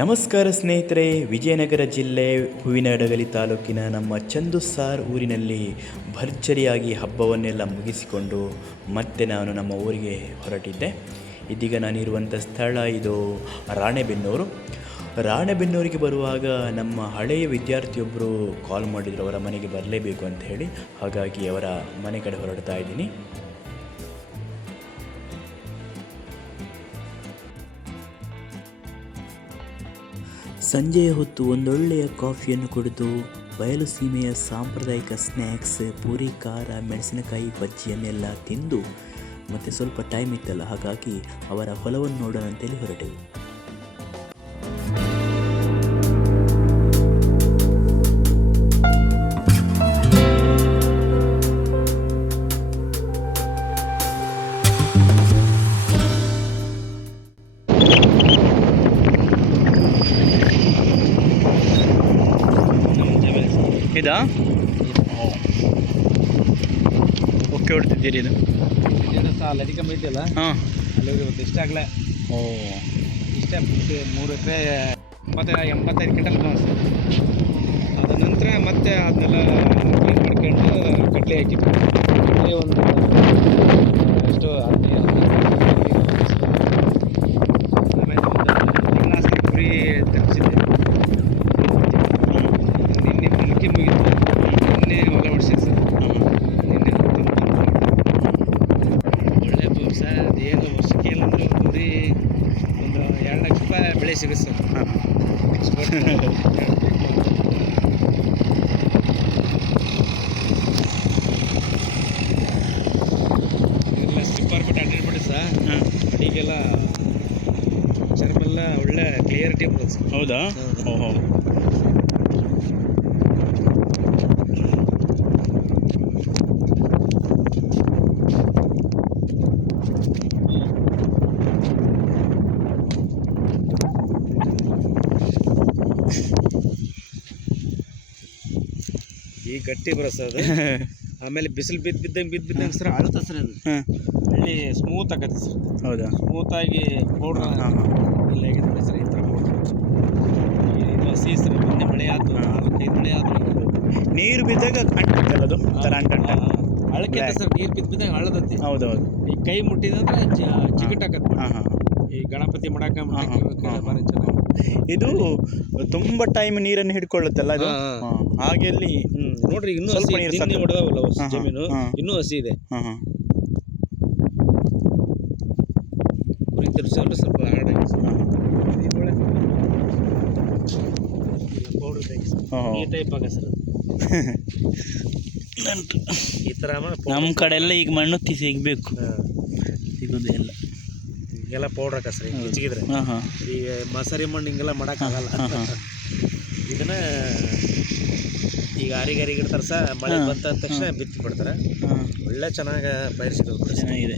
ನಮಸ್ಕಾರ ಸ್ನೇಹಿತರೆ, ವಿಜಯನಗರ ಜಿಲ್ಲೆ ಹೂವಿನಹಡಗಲಿ ತಾಲೂಕಿನ ನಮ್ಮ ಚಂದು ಸಾರ್ ಊರಿನಲ್ಲಿ ಭರ್ಜರಿಯಾಗಿ ಹಬ್ಬವನ್ನೆಲ್ಲ ಮುಗಿಸಿಕೊಂಡು ಮತ್ತೆ ನಾನು ನಮ್ಮ ಊರಿಗೆ ಹೊರಟಿದ್ದೆ. ಇದೀಗ ನಾನಿರುವಂಥ ಸ್ಥಳ ಇದು ರಾಣೆಬೆನ್ನೂರು. ರಾಣೆಬೆನ್ನೂರಿಗೆ ಬರುವಾಗ ನಮ್ಮ ಹಳೆಯ ವಿದ್ಯಾರ್ಥಿಯೊಬ್ಬರು ಕಾಲ್ ಮಾಡಿದರು, ಅವರ ಮನೆಗೆ ಬರಲೇಬೇಕು ಅಂತ ಹೇಳಿ. ಹಾಗಾಗಿ ಅವರ ಮನೆ ಕಡೆ ಹೊರಡ್ತಾ ಇದ್ದೀನಿ. ಸಂಜೆಯ ಹೊತ್ತು ಒಂದೊಳ್ಳೆಯ ಕಾಫಿಯನ್ನು ಕುಡಿದು ಬಯಲು ಸೀಮೆಯ ಸಾಂಪ್ರದಾಯಿಕ ಸ್ನ್ಯಾಕ್ಸ್, ಪೂರಿ, ಖಾರ, ಮೆಣಸಿನಕಾಯಿ, ಬಜ್ಜಿಯನ್ನೆಲ್ಲ ತಿಂದು ಮತ್ತು ಸ್ವಲ್ಪ ಟೈಮ್ ಇತ್ತಲ್ಲ, ಹಾಗಾಗಿ ಅವರ ಹೊಲವನ್ನು ನೋಡೋಣ ಅಂತೇಳಿ ಹೊರಟೆವು. ಇದಾ ಓಕೆ ಹೊಡ್ತಿದ್ದೀರಿ ಇದು ಆಲ್ರೆಡಿ ಕಮ್ಮಿ ಇದೆಯಲ್ಲ. ಹಾಂ, ಅಲ್ಲಿ ಇಷ್ಟ ಆಗಲೇ. ಓ, ಇಷ್ಟ 3 ಎಕರೆ 85 ಕ್ವಿಂಟಲ್ ಬಂತು. ಅದ ನಂತರ ಮತ್ತೆ ಅದನ್ನೆಲ್ಲ ಕ್ಲೀನ್ ಮಾಡ್ಕೊಂಡು ಕಟ್ಲೆ ಹಾಕಿದ್ವಿ. ಒಂದು ಎಷ್ಟು 15 ಆಮೇಲೆ ಒಂದು ತಿಂಗಳಾಸ್ತಿ ಕುರಿ ತರಿಸಿದ್ದೆ. ನಿನ್ನೆ ಮುಲ್ಕಿ ಮುಗಿತು, ನಿನ್ನೆ ಹೊಲ ಹೊಡ್ಸಿದ್ದು ಸರ್. ನಿನ್ನೆ ಒಳ್ಳೆ ಸರ್. ಅದೇನು ವರ್ಷಕ್ಕೆ ಏನಂದ್ರೆ ಕುರಿ ಒಂದು 2 ಲಕ್ಷ ರೂಪಾಯಿ ಬೆಳೆ ಸಿಗುತ್ತೆ ಸರ್. ಇದೆಲ್ಲ ಸ್ಲಿಪ್ಪರ್ ಬಿಟ್ಟು ಅಡ್ಡಾಡಿ ಬಿಡಿ ಸರ್. ಅಡಿಗೆಲ್ಲ ಚರ್ಮೆಲ್ಲ ಒಳ್ಳೆ ಕ್ಲಿಯರಿಟಿ ಬರುತ್ತೆ ಸರ್. ಹೌದಾ? ಓಹೋ, ಈಗ ಗಟ್ಟಿ ಬರುತ್ತೆ ಸರ್ ಅದು. ಆಮೇಲೆ ಬಿಸಿಲು ಬಿದ್ದಂಗೆ ಸರ್ ಅಳುತ್ತೆ ಸರ್. ಅದು ಹಳ್ಳಿ ಸ್ಮೂತ್ ಆಗತ್ತೆ ಸರ್. ಹೌದಾ? ಸ್ಮೂತಾಗಿ ಪೌಡ್ರ್ ಇಲ್ಲ ಹೇಗಿದೆ ನೋಡಿ ಸರ್. ಈ ಥರ ಪೌಡ್ರ್ ಇದು ಹಸಿ ಸರ್. ಮೊನ್ನೆ ಮಳೆ ಆಯ್ತು, 4-5 ಮಳೆ ಆದರೂ ನೀರು ಬಿದ್ದಾಗ ಅಂಟಲ್ಲ, ಅದು ಥರ ಅಂಟ ಅಳಕೆ ಸರ್. ನೀರು ಬಿದ್ದಾಗ ಅಳದತ್ತಿ. ಹೌದೌದು. ಈ ಕೈ ಮುಟ್ಟಿದಂದ್ರೆ ಜಿಗಟಾಕತ್ತೆ. ಹಾಂ ಹಾಂ. ಈ ಗಣಪತಿ ಮಾಡಕ್ಕೆ ಭಾರಿ ಚೆನ್ನಾಗಿ. ಇದು ತುಂಬ ಟೈಮ್ ನೀರನ್ನು ಹಿಡ್ಕೊಳ್ಳುತ್ತಲ್ಲ ಅದು. ಹಾಗೆ ಅಲ್ಲಿ ನೋಡ್ರಿ ಇನ್ನೂ ಸ್ವಲ್ಪ ಹಸಿ ನೀರು ನಿನ್ನೆ ಹೊಡೆದವಲ್ಲ ಜಮೀನು, ಇನ್ನೂ ಹಸಿ ಇದೆ. ಹಾಂ ಹಾಂ. ಕುರಿ ತರಿಸೋಲ್ಲ ಸ್ವಲ್ಪ ಹಾರ್ಡಾಗಿ ಸರ್. ಪೌಡ್ರ್ ಈ ಟೈಪ್ ಆಗ ಸರ್. ಈ ಥರ ನಮ್ಮ ಕಡೆ ಎಲ್ಲ ಈಗ ಮಣ್ಣು ಸಿಗಬೇಕು, ಸಿಗೋದು ಎಲ್ಲ ಈಗೆಲ್ಲ ಪೌಡ್ರ್ ಹಾಕ ಸರ್. ಈಗ ಹೆಚ್ಚಿಗಿದ್ರೆ ಈಗ ಮಸಾರಿ ಮಣ್ಣು ಹಿಂಗೆಲ್ಲ ಮಾಡೋಕ್ಕಾಗಲ್ಲ. ಇದನ್ನ ಈಗ ಅರಿಗರಿಗೆ ಇಡ್ತಾರೆ ಸರ್. ಮಳೆ ಬಂತ ತಕ್ಷಣ ಬಿತ್ತಿ ಬಿಡ್ತಾರೆ. ಒಳ್ಳೆ ಚೆನ್ನಾಗಿ ಪೈರು ಸಿಗೋದು. ಚೆನ್ನಾಗಿದೆ.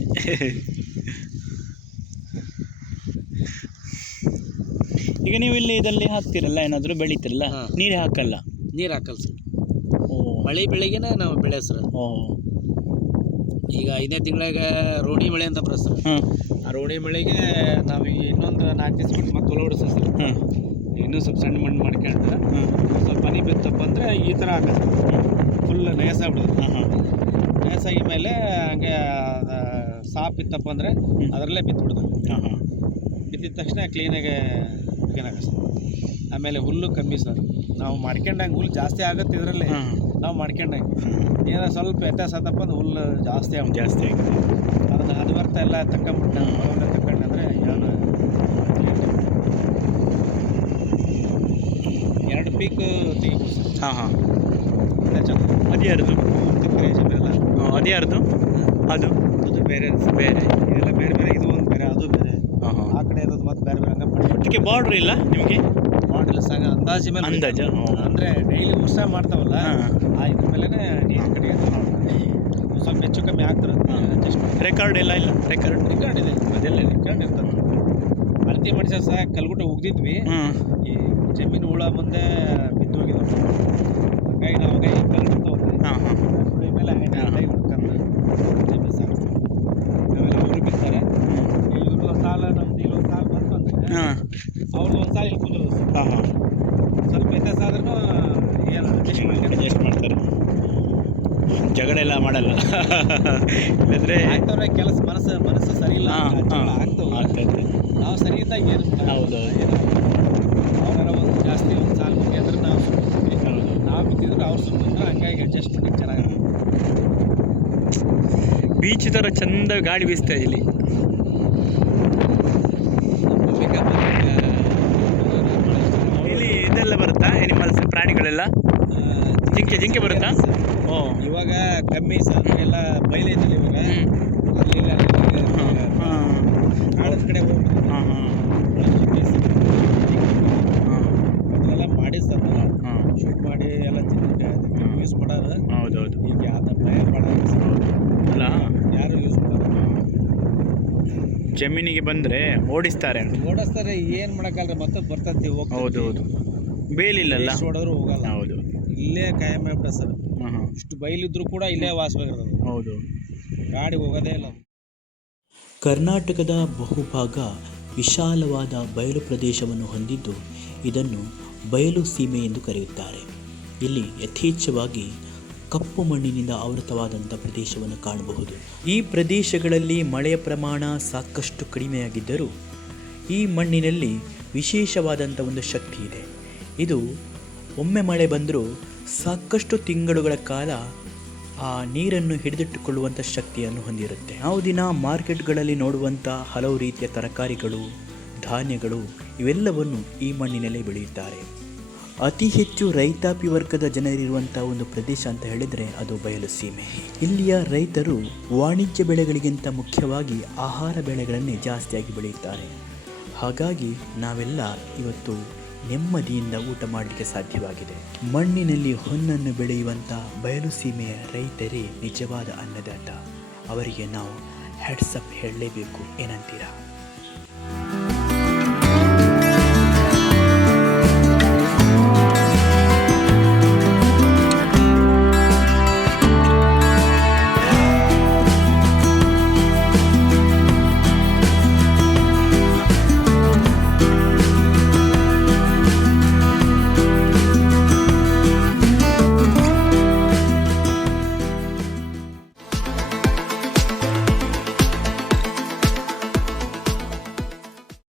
ಈಗ ನೀವು ಇಲ್ಲಿ ಇದರಲ್ಲಿ ಹಾಕ್ತಿರಲ್ಲ, ಏನಾದರೂ ಬೆಳಿತಿರಲ್ಲ, ನೀರು ಹಾಕಲ್ಲ? ನೀರು ಹಾಕಲ್ಲ ಸರ್. ಮಳೆ ಬೆಳೆಗೆನೇ ನಾವು ಬೆಳೆ ಸರ್. ಈಗ 5ನೇ ತಿಂಗಳಾಗ ರೋಣಿ ಮಳೆ ಅಂತ ಬರುತ್ತೆ ಸರ್. ಆ ರೋಣಿ ಮಳೆಗೆ ನಾವು ಈಗ ಇನ್ನೊಂದು 4 ದಿವಸ ಬಿಟ್ಟು ಮತ್ತೆ ಹೊಲ ಹೊಡಿಸ್ತೀವಿ ಸರ್. ಇನ್ನೂ ಸ್ವಲ್ಪ ಸಣ್ಣ ಮಣ್ಣು ಮಾಡ್ಕೊಂಡು ಸ್ವಲ್ಪ ಹನಿ ಬಿತ್ತಪ್ಪ ಅಂದರೆ ಈ ಥರ ಆಗತ್ತೆ. ಫುಲ್ ನಯಸಾಗ್ಬಿಡುತ್ತೆ. ನಯಸಾಗಿ ಮೇಲೆ ಹಂಗೆ ಸಾಪ್ ಇತ್ತಪ್ಪ ಅಂದರೆ ಅದರಲ್ಲೇ ಬಿತ್ಬಿಡ್ತಾರೆ. ಬಿತ್ತಿದ ತಕ್ಷಣ ಕ್ಲೀನಾಗಿ ಆಗತ್ತೆ ಸರ್. ಆಮೇಲೆ ಹುಲ್ಲು ಕಮ್ಮಿ ಸರ್. ನಾವು ಮಾಡ್ಕೊಂಡಂಗೆ ಹುಲ್ಲು ಜಾಸ್ತಿ ಆಗುತ್ತೆ ಇದರಲ್ಲಿ. ನಾವು ಮಾಡ್ಕೊಂಡಂಗೆ ಏನಾರು ಸ್ವಲ್ಪ ವ್ಯತ್ಯಾಸ ಆತಪ್ಪ ಅಂದ್ರೆ ಹುಲ್ಲು ಜಾಸ್ತಿ ಆಗುತ್ತೆ. ಅದನ್ನು ಅದು ಬರ್ತಾ ಎಲ್ಲ ತಗೊಂಡ್ಬಿಟ್ಟು ತಗೊಂಡಂದ್ರೆ ಏನು 2 ಪೀಕ್ ತೆಗಿಬೋದು ಸರ್. ಹಾಂ ಹಾಂ. ಒಳ್ಳೆ ಚೆನ್ನಾಗಿ. ಅದು ಯಾರ್ದು? ತಕ್ಕರೆ ಜಮೀನೆಲ್ಲ ಅದು ಯಾರ್ದು? ಅದು ಬೇರೆ ಬೇರೆ. ಇದೆಲ್ಲ ಬೇರೆ ಬೇರೆ. ಇದು ಒಂದು ಬೇರೆ, ಅದು ಬೇರೆ. ಆ ಕಡೆ ಇರೋದು ಮತ್ತೆ ಬೇರೆ ಬೇರೆ. ಹಂಗೆ ಅದಕ್ಕೆ ಬಾರ್ಡ್ರ್ ಇಲ್ಲ ನಿಮಗೆ? ಮಾಡಿಲ್ಲ ಸರ್. ಅಂದಾಜು ಮೇಲೆ ಅಂದಾಜು ಅಂದರೆ ಡೈಲಿ ವರ್ಷ ಮಾಡ್ತಾವಲ್ಲ, ಆ ಇದ್ರ ಮೇಲೆ ನೀರು ಕಡೆ ಸ್ವಲ್ಪ ಹೆಚ್ಚು ಕಮ್ಮಿ ಆಗ್ತಾರೆ. ಅಡ್ಜಸ್ಟ್ ರೆಕಾರ್ಡ್ ಎಲ್ಲ ಇಲ್ಲ? ರೆಕಾರ್ಡ್ ಇದೆ, ಅದೆಲ್ಲ ರೆಕಾರ್ಡ್ ಇರ್ತದೆ. ಅಳತೆ ಮಾಡಿಸ ಸಹ ಕಲ್ಗುಟ ಉಗ್ದಿದ್ವಿ. ಈ ಜಮೀನು ಹುಳ ಮುಂದೆ ಬಿದ್ದು ಹೋಗಿದ್ವಿ. ಹಾಗಾಗಿ ನಾವು ಕೈ ಕಲ್ಬಿಟ್ಟು ಮೇಲೆ ಕೈ ಹುಡ್ಕೊಂಡು ಜಮೀನು ಸಾಕು. ಆಮೇಲೆ ಅವರು ಬಿಡ್ತಾರೆ. ಇವರು ಸಾಲ ನಮ್ದು ಇಲ್ಲೊಂದು ಸಾಲ ಬಂತು ಅಂದರೆ ಹಾಂ ಅವ್ರದ್ದು ಒಂದು ಸಾಲ ಇಲ್ಲಿ ಕುಂದ್ರದು ಸರ್. ಹಾಂ ಹಾಂ ಸ್ವಲ್ಪ ವ್ಯತ್ಯಾಸ ಆದ್ರೂ ಏನು ಅಡ್ಜಸ್ಟ್ ಮಾಡ್ತಾರೆ, ಜಗಳ ಎಲ್ಲ ಮಾಡಲ್ಲ. ಇಲ್ಲಂದರೆ ಆಗ್ತವ್ರೆ ಕೆಲಸ ಮನಸ್ಸು ಸರಿ ಇಲ್ಲ ಆಗ್ತವೆ. ನಾವು ಸರಿ ಇದ್ದಾಗ ಏನು ಹೌದು ಅವರ ಒಂದು ಜಾಸ್ತಿ ಒಂದು ಸಾಲ ಬಗ್ಗೆ ಅಂದ್ರೆ ನಾವು ಸುಮ್ಮನೆ ನಾವು ಬಿದ್ದಿದ್ರೆ ಅವ್ರು ಸುಮ್ಮನೆ, ಹಂಗಾಗಿ ಅಡ್ಜಸ್ಟ್ಮೆಂಟ್ ಚೆನ್ನಾಗಿ ಬೀಚ್ ಥರ ಚಂದ ಗಾಳಿ ಬೀಸ್ತಾ ಇದೆ ಇಲ್ಲಿ. ಇಲ್ಲಿ ಇದೆಲ್ಲ ಬರುತ್ತಾ ಎನಿಮಲ್ಸ್, ಪ್ರಾಣಿಗಳೆಲ್ಲ? ಜಿಂಕೆ ಬರುತ್ತಾ? ಓ ಇವಾಗ ಕಮ್ಮಿ ಸರ್, ಎಲ್ಲ ಬಯಲೈತಿಲ್ಲ ಇವಾಗ. ಅಲ್ಲಿ ಕಾಡದ ಕಡೆ ಹೋಗ್ಬಿಟ್ಟು ಹಾಂ ಹಾಂ ಮೊದಲೆಲ್ಲ ಮಾಡಿ ಸರ್ ಶೂಟ್ ಮಾಡಿ ಎಲ್ಲ ಯೂಸ್ ಮಾಡೋದು. ಹೌದೌದು, ಈಗ ಯಾವ್ದು ಭಯ ಪಡೋದು ಅಲ್ಲ, ಯಾರು ಯೂಸ್ ಮಾಡೋದು. ಜಮೀನಿಗೆ ಬಂದರೆ ಓಡಿಸ್ತಾರೆ ಅಂತ. ಓಡಿಸ್ತಾರೆ, ಏನು ಮಾಡೋಕ್ಕಲ್ರಿ, ಮತ್ತೆ ಬರ್ತೈತಿ ಹೋಗ್ತೈತಿ. ಹೌದು ಹೌದು, ಬೇಲಿಲ್ಲಲ್ಲ, ಹೊಡೆದ್ರು ಹೋಗಲ್ಲ. ಹೌದು, ಇಲ್ಲೇ ಕಾಯಂ ಆಗ್ಬಿಡ ಸರ್. ಹಾಂ ಹಾಂ ಇಷ್ಟು ಬಯಲಿದ್ರು ಕೂಡ ಇಲ್ಲೇ ವಾಸವಾಗಿರೋದು, ಹೌದು. ಗಾಡಿ ಹೋಗೋದೇ ಇಲ್ಲ. ಕರ್ನಾಟಕದ ಬಹುಭಾಗ ವಿಶಾಲವಾದ ಬಯಲು ಪ್ರದೇಶವನ್ನು ಹೊಂದಿದ್ದು ಇದನ್ನು ಬಯಲು ಸೀಮೆ ಎಂದು ಕರೆಯುತ್ತಾರೆ. ಇಲ್ಲಿ ಯಥೇಚ್ಛವಾಗಿ ಕಪ್ಪು ಮಣ್ಣಿನಿಂದ ಆವೃತವಾದಂಥ ಪ್ರದೇಶವನ್ನು ಕಾಣಬಹುದು. ಈ ಪ್ರದೇಶಗಳಲ್ಲಿ ಮಳೆಯ ಪ್ರಮಾಣ ಸಾಕಷ್ಟು ಕಡಿಮೆಯಾಗಿದ್ದರೂ ಈ ಮಣ್ಣಿನಲ್ಲಿ ವಿಶೇಷವಾದಂಥ ಒಂದು ಶಕ್ತಿ ಇದೆ. ಇದು ಒಮ್ಮೆ ಮಳೆ ಬಂದರೂ ಸಾಕಷ್ಟು ತಿಂಗಳುಗಳ ಕಾಲ ಆ ನೀರನ್ನು ಹಿಡಿದಿಟ್ಟುಕೊಳ್ಳುವಂಥ ಶಕ್ತಿಯನ್ನು ಹೊಂದಿರುತ್ತೆ. ನಾವು ದಿನ ಮಾರ್ಕೆಟ್ಗಳಲ್ಲಿ ನೋಡುವಂಥ ಹಲವು ರೀತಿಯ ತರಕಾರಿಗಳು, ಧಾನ್ಯಗಳು ಇವೆಲ್ಲವನ್ನು ಈ ಮಣ್ಣಿನಲ್ಲೇ ಬೆಳೆಯುತ್ತಾರೆ. ಅತಿ ಹೆಚ್ಚು ರೈತಾಪಿ ವರ್ಗದ ಜನರಿರುವಂಥ ಒಂದು ಪ್ರದೇಶ ಅಂತ ಹೇಳಿದರೆ ಅದು ಬಯಲು ಸೀಮೆ. ಇಲ್ಲಿಯ ರೈತರು ವಾಣಿಜ್ಯ ಬೆಳೆಗಳಿಗಿಂತ ಮುಖ್ಯವಾಗಿ ಆಹಾರ ಬೆಳೆಗಳನ್ನೇ ಜಾಸ್ತಿಯಾಗಿ ಬೆಳೆಯುತ್ತಾರೆ. ಹಾಗಾಗಿ ನಾವೆಲ್ಲ ಇವತ್ತು ನೆಮ್ಮದಿಯಿಂದ ಊಟ ಮಾಡಲಿಕ್ಕೆ ಸಾಧ್ಯವಾಗಿದೆ. ಮಣ್ಣಿನಲ್ಲಿ ಹೊನ್ನನ್ನು ಬೆಳೆಯುವಂಥ ಬಯಲು ಸೀಮೆಯ ರೈತರೇ ನಿಜವಾದ ಅನ್ನದಾತ. ಅವರಿಗೆ ನಾವು ಹ್ಯಾಟ್ಸಪ್ ಹೇಳಲೇಬೇಕು, ಏನಂತೀರಾ?